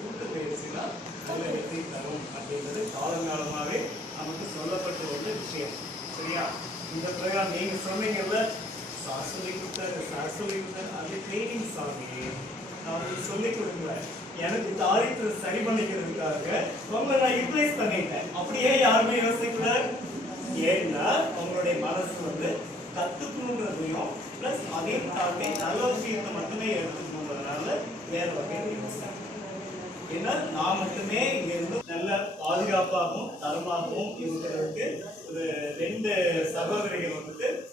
கூட்டு பயிற்சி தான் நல்ல வெற்றி தரும் அப்படின்றது காலங்காலமாகவே நமக்கு சொல்லப்பட்ட ஒரு விஷயம். சரியா? இந்த பிரகாரம் நீங்கள் சொன்னீங்கல்ல, சார் சொல்லி கொடுத்தாரு அது ட்ரைனிங் சாமி. நான் உங்களுக்கு சொல்லிக் கொடுக்கல, எனக்கு தாரித்திர சரி பண்ணிக்கிறதுக்காக உங்களை நான் யூட்டிலைஸ் பண்ணிட்டேன். அப்படியே யாருமே யோசிக்கக்கூடாது. ஏன்னா உங்களுடைய மனசு கற்றுக்கணுன்றதையும் ப்ளஸ் அதையும் தாண்டி நல்ல விஷயத்தை மட்டுமே எடுத்துக்கணுன்றதுனால வேற வகையில் யோசனை. ஏன்னா நான் மட்டுமே இங்கிருந்து நல்ல பாதுகாப்பாகவும் தரமாகவும் இருக்கிறதுக்கு ஒரு 2 சகோதரிகள்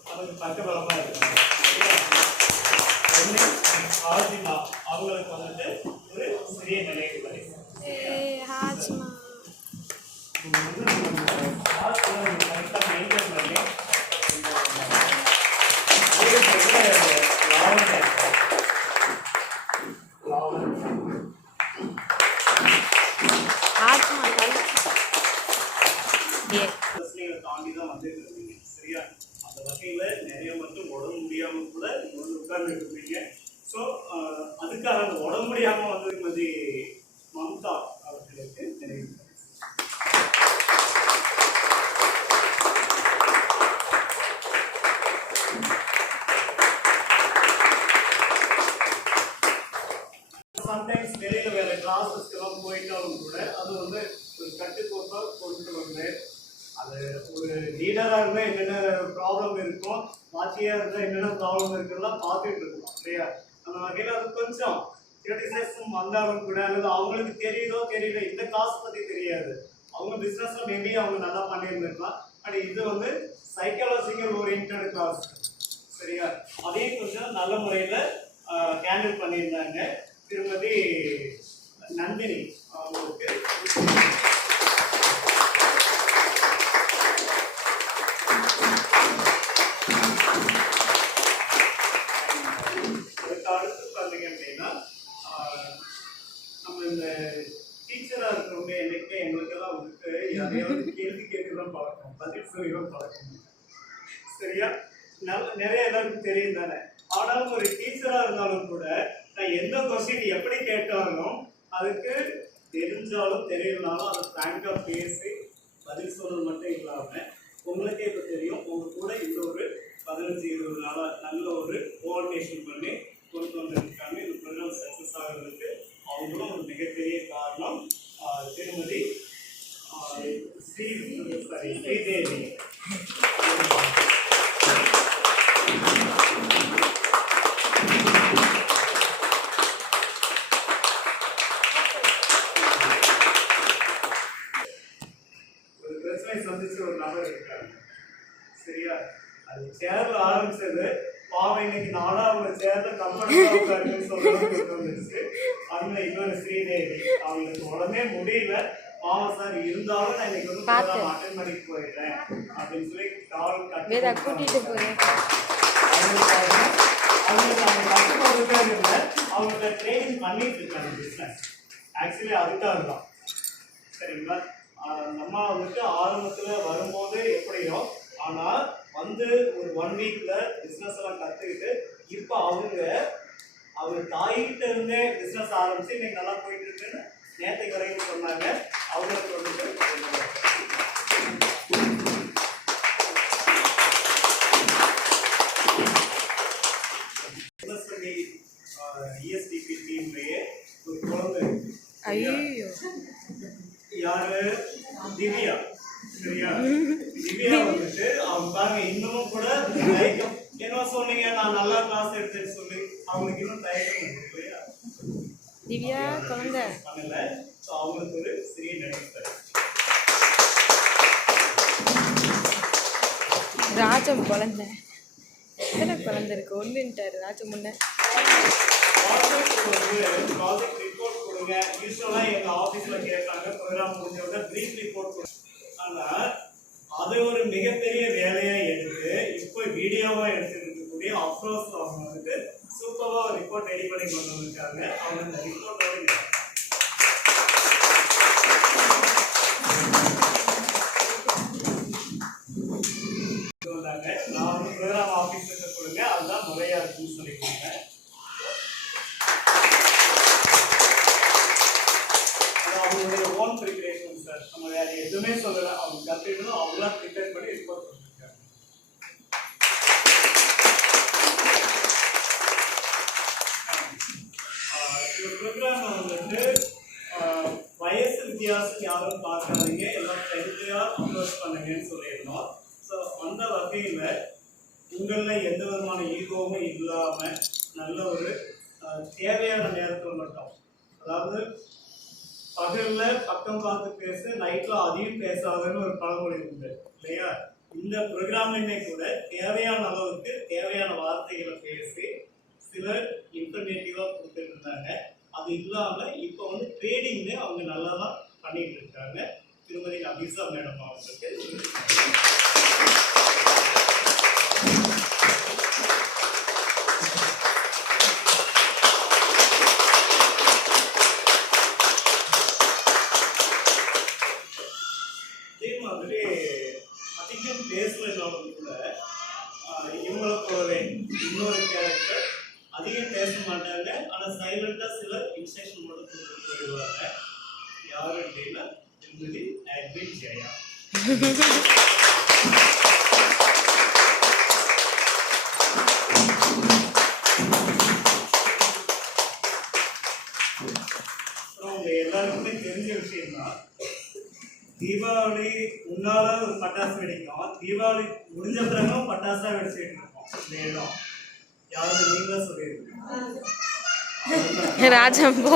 நமக்கு பக்கபலமா இருக்காங்க. ஆஜிமா அவங்களுக்கு ஒரு சிறிய நிலைக்கு தாண்டிதான் வந்துட்டு இருந்தீங்க. சரியா? அந்த வகையில நிறைய உடம்பு முடியாம கூட உட்கார்ந்து இருப்பீங்க. ஸோ அதுக்காக அந்த உடம்பு முடியாம திருமதி மம்தா அவர்களுக்கு நிறைய சம்டைம்ஸ் வெளியில வேற கிளாஸஸ்க்கெல்லாம் போயிட்டாலும் கூட அது ஒரு கட்டுக்கோப்பா கொண்டு வந்து அது ஒரு லீடராக இருந்தால் என்னென்ன ப்ராப்ளம் இருக்கும், வாட்சியாக இருந்தால் என்னென்ன ப்ராப்ளம் இருக்குலாம் பார்த்துட்டு இருக்கோம். இல்லையா? அந்த வகையில் அது கொஞ்சம் கிரிட்டிசைஸும் வந்தாலும் கூட அல்லது அவங்களுக்கு தெரியுதோ தெரியல, இந்த காசு பற்றி தெரியாது, அவங்க பிஸ்னஸில் மேபி அவங்க நல்லா பண்ணியிருந்துருக்கலாம். பட் இது சைக்காலஜிக்கல் ஓரியன்ட் கிளாஸ். சரியா? அதையும் கொஞ்சம் நல்ல முறையில் ஹேண்டில் பண்ணியிருந்தாங்க திருமதி நந்தினி அவங்களுக்கு. இந்த டீச்சரா இருக்கிறவங்க என்னைக்குமே எங்களுக்கெல்லாம் யாரையாவது கேள்வி கேட்கதான் பழக்கம், பதில் சொல்லிதான் பழக்கம். சரியா? நிறைய எல்லாருக்கும் தெரியும் தானே. ஆனாலும் ஒரு டீச்சரா இருந்தாலும் கூட நான் எந்த கொஸ்டின் எப்படி கேட்டாலும் அதுக்கு தெரிஞ்சாலும் தெரியலனாலும் அதை ஃப்ராங்கா பேசி பதில் சொல்றது மட்டும் இல்லாம உங்களுக்கே இப்ப தெரியும், உங்க கூட இந்த ஒரு 15-20 நாளா நல்ல ஒரு கோஆர்டினேஷன் பண்ணி கொண்டு வந்திருக்காங்க. இந்த ப்ரோக்ராம் சக்சஸ் ஆகிறதுக்கு அவங்களும் ஒரு மிகப்பெரிய காரணம். திருமதி ஸ்ரீதேவி. ஒரு பிரச்சனை சந்திச்ச ஒரு நபர் இருக்காங்க. சரியா? அது சேர்ல ஆரம்பிச்சது பாவம், இன்னைக்கு நானா அவங்க சேர்ல கம்பெனி சொல்லிச்சு. அந்த இன்னொரு ஸ்ரீதேவி அவங்களுக்கு உடனே முடியல, பாவம் சார் இருந்தாலும் நான் இன்னைக்கு அட்டெண்ட் பண்ணிட்டு போயிடுறேன் அப்படின்னு சொல்லி கால் கூட்டிட்டு போறேன். அவங்களுக்கு அவங்க கற்றுக்கொடுக்காது இல்லை, அவங்கள ட்ரைனிங் பண்ணிட்டு இருக்காங்க பிஸ்னஸ். ஆக்சுவலி அதுக்காக தான். சரிங்களா? நம்ம ஆரம்பத்துல வரும்போது எப்படியோ, ஆனா ஒரு 1 வீக்ல பிசினஸ் எல்லாம் கத்துக்கிட்டு இப்ப அவங்க தாய்கிட்ட இருந்தே பிசினஸ் ஆரம்பிச்சு இன்னைக்கு நல்லா போயிட்டு இருக்குன்னு நேற்று வரைக்கும் சொன்னாங்க. அவங்களுக்கு ESTP டீம்லயே ஒரு குழந்தை யாரு, திவ்யா. சரியா? திவ்யா அவங்க பாருங்க இன்னமும் கூட தயக்கம். என்ன சொன்னீங்க, நான் நல்லா கிளாஸ் எடுத்தேன்னு சொல்லி அவங்களுக்கு இன்னும் தயக்கம் இல்லையா? திவ்யா குழந்தை பண்ணல. ஸோ அவங்களுக்கு ஒரு சிறிய நினைவு. ராஜம் குழந்தை எத்தனை குழந்தை இருக்கு? ஒன்றுட்டாரு ராஜம் முன்ன. ப்ராஜெக்ட் ரிப்போர்ட் கொடுங்க. யூஸ்வலா எங்க ஆபீஸ்ல கேட்பாங்க ப்ரோக்ராம் முடிஞ்சோட பிரீஃப் ரிப்போர்ட் கொடுங்க. ஆனா அது ஒரு மிகப்பெரிய வேலையா எடுத்து இப்போ வீடியோவா எடுத்துருக்கக்கூடிய அப்ரோஸ் அவங்க சூப்பரா ரிப்போர்ட் ரெடி பண்ணி கொண்டு வந்திருக்காங்க. அவங்க அந்த ரிப்போர்ட்டோட வந்தாங்க. நான் ப்ரோக்ராம் ஆபீஸ்ல கொடுங்க, அதுதான் முறையா இருக்குன்னு சொல்லியிருக்காங்க. சார். நம்ம வேற எதுவுமே சொல்லல. அவங்க கத்துக்கிட்டு அவங்களா ப்ரிப்பேர் பண்ணி ரிப்போர்ட் பண்ணிருக்காங்க. இந்த ப்ரோக்ராம் வந்துட்டு வயசு வித்தியாசம் யாரும் பார்க்காதீங்க, எல்லாம் ஃப்ரெண்ட்லியா அப்ரோச் பண்ணுங்கன்னு சொல்லியிருந்தோம். ஸோ அந்த வகையில் உங்களில் எந்த விதமான ஈகோவும் இல்லாமல் நல்ல ஒரு தேவையான நேரத்தில் மட்டும், அதாவது பகலில் பக்கம் பார்த்து பேசு, நைட்டில் அதையும் பேசாதுன்னு ஒரு பழமொழி உண்டு இல்லையா? இந்த ப்ரோக்ராம்லையுமே கூட தேவையான அளவுக்கு தேவையான வார்த்தைகளை பேசி சிலர் இன்ஃபர்மேட்டிவாக கொடுத்துட்டு இருந்தாங்க. அது இல்லாமல் இப்போ வந்து ட்ரேடிங்ல அவங்க நல்லா தான் பண்ணிட்டு இருக்காங்க. திருமதி அபிசா மேடம் அவங்களுக்கு அதே மாதிரி அதிகம் பேசலைனாலும் கூட இவங்களை போலவே இன்னொரு கேரக்டர் அதிகம் பேச மாட்டாங்க, ஆனால் சைலண்டாக சில இன்ஸ்ட்ரக்ஷன் மட்டும் கொடுத்துட்டு போயிடுவாங்க. யாரு அப்படின்னா திருமதி அட்வின் ஜெயா. அப்புறம் அவங்க எல்லாருக்குமே தெரிஞ்ச விஷயம்தான், தீபாவளி முன்னால ஒரு பட்டாசு வெடிக்கும், தீபாவளி முடிஞ்ச பிறகும் பட்டாசா வெடிச்சுட்டு இருக்கோம் இந்த இடம். யாரும் நீங்களா சொல்லியிருக்கீங்க ராஜம்போ